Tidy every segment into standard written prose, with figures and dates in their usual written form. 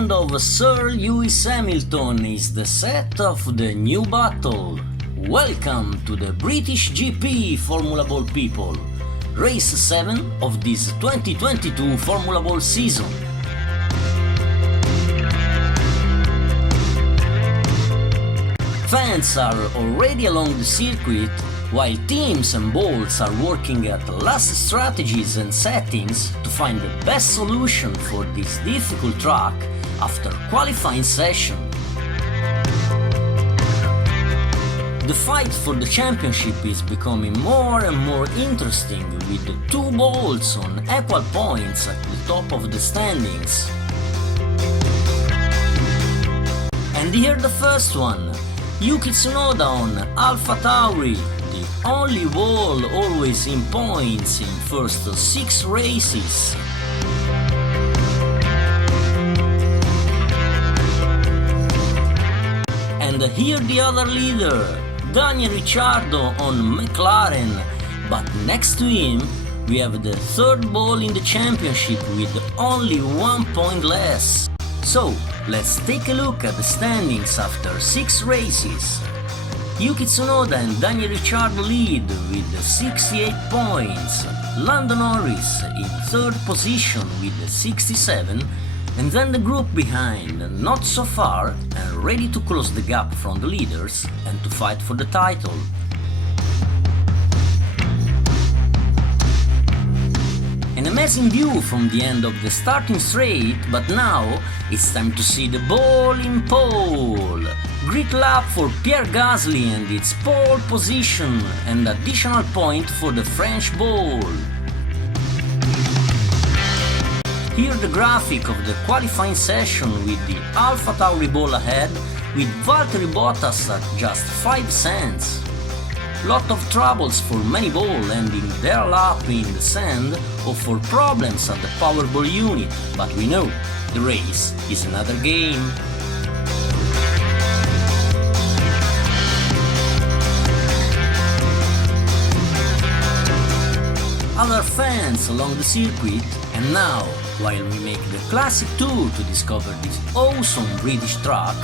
hand of Sir Lewis Hamilton is the set of the new battle. Welcome to the British GP Formula Ball people, race 7 of this 2022 Formula Ball season. Fans are already along the circuit, while teams and balls are working at last strategies and settings to find the best solution for this difficult track after qualifying session. The fight for the championship is becoming more and more interesting, with the two balls on equal points at the top of the standings. And here the first one, Yuki Tsunoda on Alpha Tauri, the only ball always in points in first 6 races. And here the other leader, Daniel Ricciardo on McLaren, but next to him we have the third ball in the championship with only 1 point less. So let's take a look at the standings after 6 races. Yuki Tsunoda and Daniel Ricciardo lead with 68 points, Lando Norris in third position with 67, and then the group behind, not so far and ready to close the gap from the leaders and to fight for the title. An amazing view from the end of the starting straight, but now it's time to see the ball in pole. Great lap for Pierre Gasly and its pole position, and additional point for the French ball. Here the graphic of the qualifying session with the Alpha Tauri ball ahead, with Valtteri Bottas at just 5 cents. Lot of troubles for many balls ending their lap in the sand or for problems at the Powerball unit, but we know the race is another game. Other fans along the circuit, and now, while we make the classic tour to discover this awesome British track,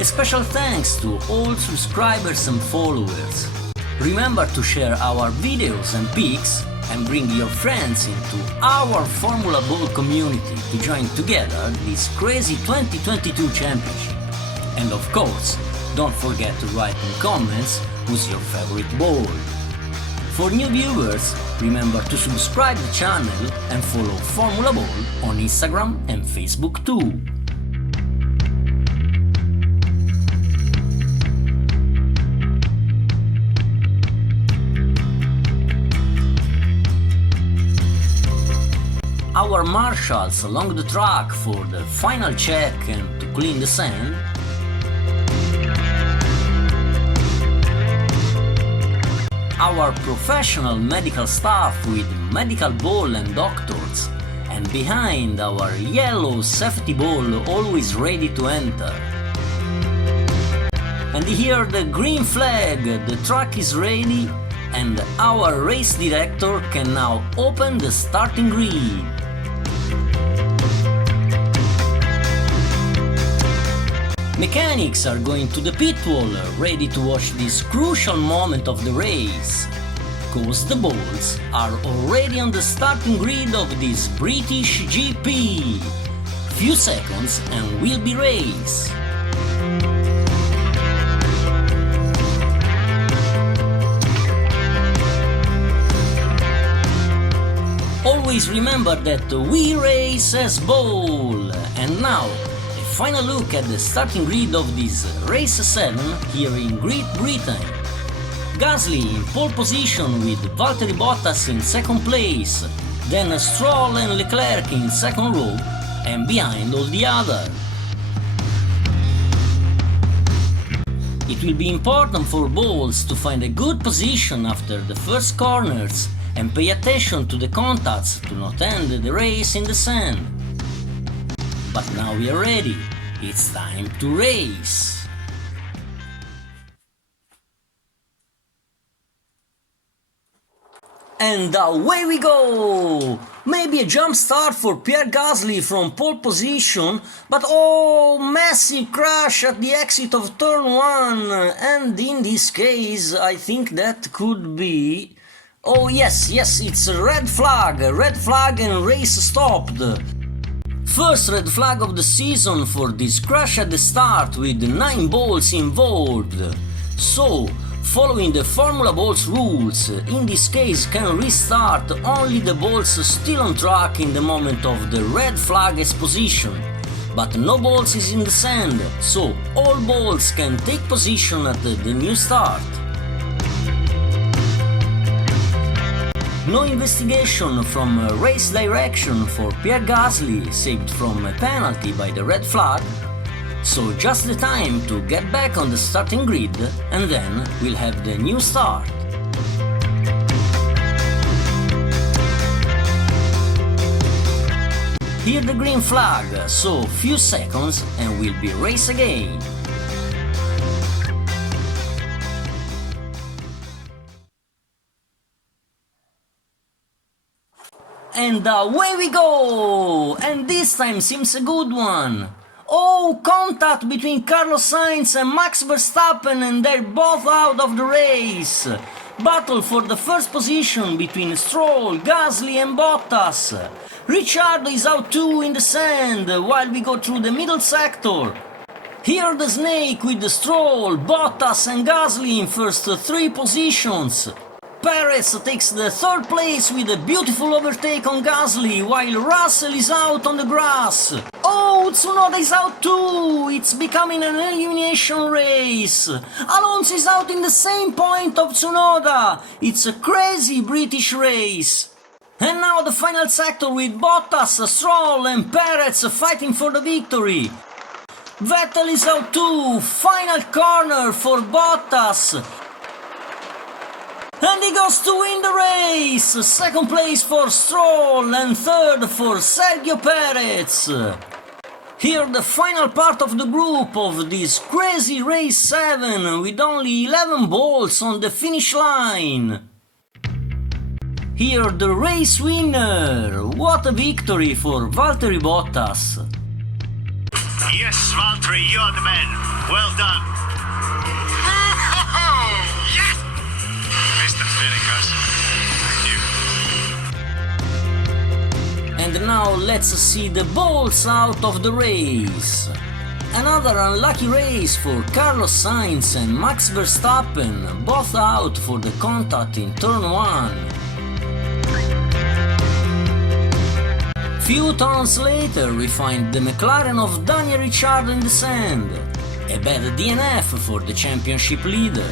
a special thanks to all subscribers and followers. Remember to share our videos and pics and bring your friends into our Formula Ball community to join together this crazy 2022 championship. And of course, don't forget to write in comments who's your favorite ball. For new viewers, remember to subscribe the channel and follow Formula Ball on Instagram and Facebook too. Our marshals along the track for the final check and to clean the sand. Our professional medical staff with medical ball and doctors, and behind our yellow safety ball always ready to enter. And here the green flag, the track is ready, and our race director can now open the starting grid. Mechanics are going to the pit wall, ready to watch this crucial moment of the race, cause the balls are already on the starting grid of this British GP. Few seconds and we'll be race. Always remember that we race as ball. And now, final look at the starting grid of this race 7 here in Great Britain. Gasly in pole position with Valtteri Bottas in second place, then Stroll and Leclerc in second row, and behind all the others. It will be important for balls to find a good position after the first corners and pay attention to the contacts to not end the race in the sand. But now we are ready, it's time to race! And away we go! Maybe a jump start for Pierre Gasly from pole position, but oh, massive crash at the exit of turn 1, and in this case I think that could be... Oh yes, it's a red flag and race stopped. First red flag of the season for this crash at the start with 9 balls involved. So, following the Formula Balls rules, in this case can restart only the balls still on track in the moment of the red flag exposition, but no balls is in the sand, so all balls can take position at the new start. No investigation from race direction for Pierre Gasly, saved from a penalty by the red flag. So just the time to get back on the starting grid, and then we'll have the new start. Here the green flag, so few seconds and we'll be race again. And away we go! And this time seems a good one. Oh, contact between Carlos Sainz and Max Verstappen, and they're both out of the race. Battle for the first position between Stroll, Gasly and Bottas. Ricciardo is out too in the sand while we go through the middle sector. Here the snake with the Stroll, Bottas and Gasly in first 3 positions. Perez takes the 3rd place with a beautiful overtake on Gasly, while Russell is out on the grass. Oh, Tsunoda is out too! It's becoming an elimination race. Alonso is out in the same point of Tsunoda. It's a crazy British race. And now the final sector with Bottas, Stroll and Perez fighting for the victory. Vettel is out too. Final corner for Bottas. And he goes to win the race! 2nd place for Stroll and 3rd for Sergio Perez. Here the final part of the group of this crazy race 7 with only 11 balls on the finish line. Here the race winner! What a victory for Valtteri Bottas! Yes, Valtteri, you're the man. Well done. Yes! Missed the feeling, guys. Thank you. And now let's see the balls out of the race. Another unlucky race for Carlos Sainz and Max Verstappen, both out for the contact in turn 1. Few turns later we find the McLaren of Daniel Ricciardo in the sand. A bad DNF for the championship leader.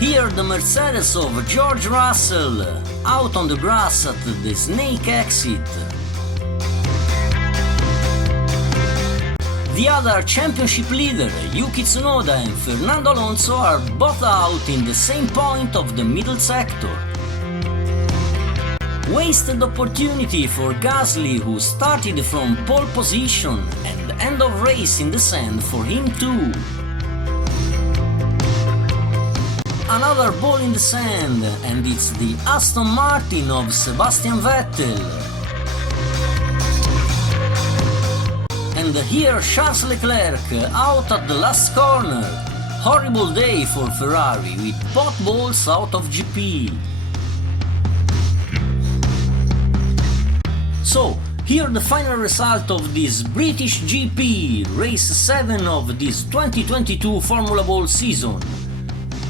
Here the Mercedes of George Russell, out on the grass at the snake exit. The other championship leader, Yuki Tsunoda and Fernando Alonso, are both out in the same point of the middle sector. Wasted opportunity for Gasly, who started from pole position, and end of race in the sand for him too. Another ball in the sand, and it's the Aston Martin of Sebastian Vettel. And here Charles Leclerc out at the last corner. Horrible day for Ferrari with both balls out of GP. So, here the final result of this British GP, race 7 of this 2022 Formula Ball season.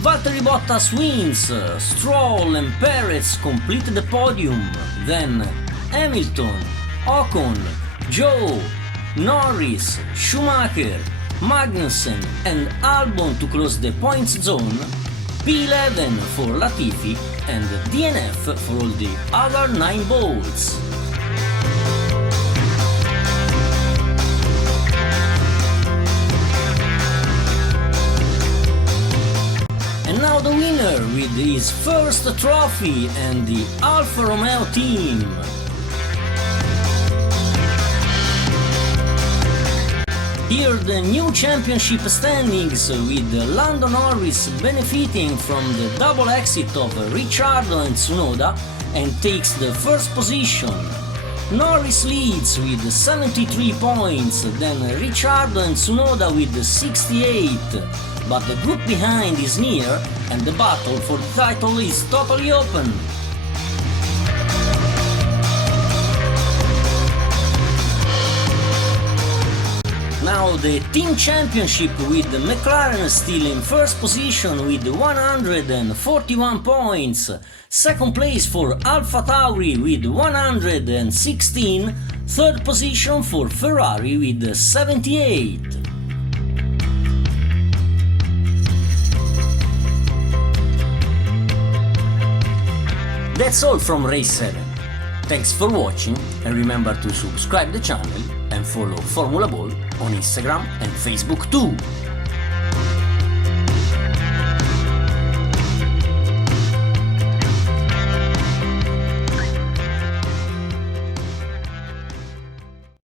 Valtteri Bottas wins, Stroll and Perez complete the podium, then Hamilton, Ocon, Zhou, Norris, Schumacher, Magnussen and Albon to close the points zone, P11 for Latifi and DNF for all the other 9 balls. And now the winner with his first trophy and the Alfa Romeo team. Here the new championship standings, with Lando Norris benefiting from the double exit of Ricciardo and Tsunoda and takes the first position. Norris leads with 73 points, then Ricciardo and Tsunoda with 68, but the group behind is near and the battle for the title is totally open. Now the team championship, with McLaren still in first position with 141 points, second place for AlphaTauri with 116, third position for Ferrari with 78. That's all from Race 7. Thanks for watching and remember to subscribe the channel and follow Formula Ball on Instagram and Facebook too.